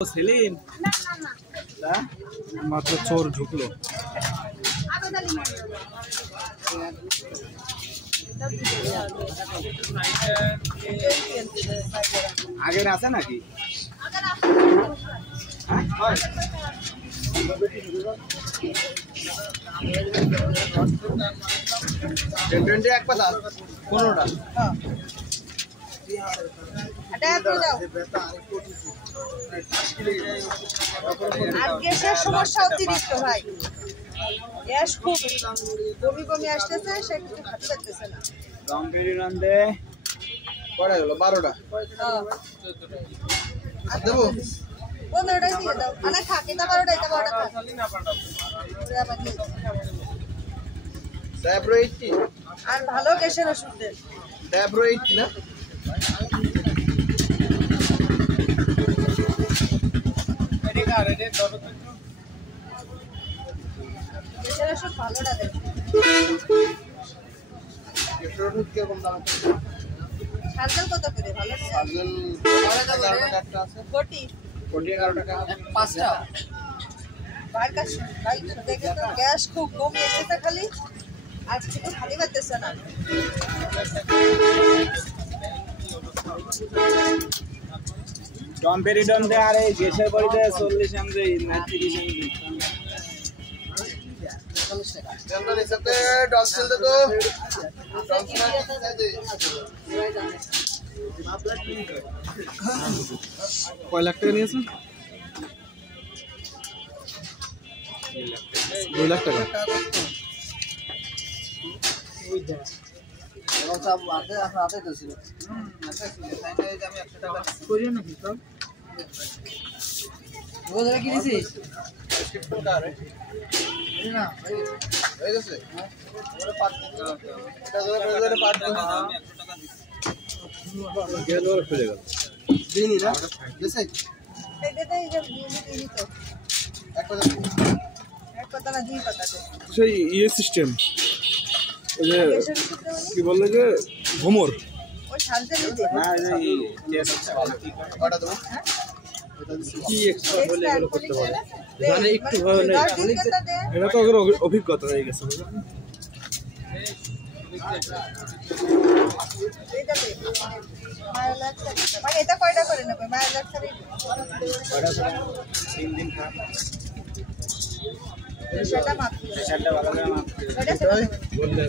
সেলিম মাত্র চোর ঢুকলো। আগের আছে নাকি? এক পাতা 15টা। গ্যাসের সমস্যা অতিরিক্ত ভাই, গ্যাস খুব বমি বমি আসতেছে, সে কিছু খেতে পারতেছে না। কয়টা হলো? 12টা দেবো। 15টাই দিয়ে দাও। আরে থাক, এটা 12টা, এটা 12টা থাক। ড্যাব্রো 80 আর ভালো গ্যাসের ওষুধ দেন। ড্যাব্রো 80 না? গ্যাসের ওষুধ ভালোটা দেন। গ্যাসের ওষুধ কিরকম দাম? সার্জেল কত করে? ভালো সার্জেল 11 টাকা একটা আছে। 40 11 টাকা 5টা। ভাই কাজ ভাই দেখে তো গ্যাস খুব বমি আসতেছে, খালি আজ কিছু খালি পারতেছে না। ডম্পেরিডন দে, আরে গ্যাসের পরিতে 40 এমজি না 30 এমজি। জনতার সাথে ডলসেল দে তো। কয় লাখ টাকা নিয়েছেন? 2 লাখ টাকা। এবং সব হাতে তো ছিল। আমি 100 টাকা করিও নাকি সব? ও দাদা কি দিছিস? স্ক্রিপ্ট কোনটা রে? এই না, এই গেছে। হ্যাঁ। ওরে পাট দিতে হবে। এটা ধরে পাট দিতে হবে। আমি 100 টাকা দিছি। গেল আর খুলে গেল। দিনি না? দিছে? এই দে এই যে দিনি তো। এক কথা না, দুই কথা দে। সেই ইয়ে সিস্টেম, ওই যে কি বললে যে ভোমর, ওই সার্জেল দিতে না এই টেস্ট ভালো কি করে? কটা দেব? কি এক্সট্রা বলে এগুলো করতে পারে, জানে একটু ভালো নেই। এটা তো ওদের অভিজ্ঞতা হয়ে গেছে। এটা কয়টা করে নেবে? মায়ের লাগছে 3 দিন খা। সেটা মাপ সেটা ভালো করে মাপ। ওটা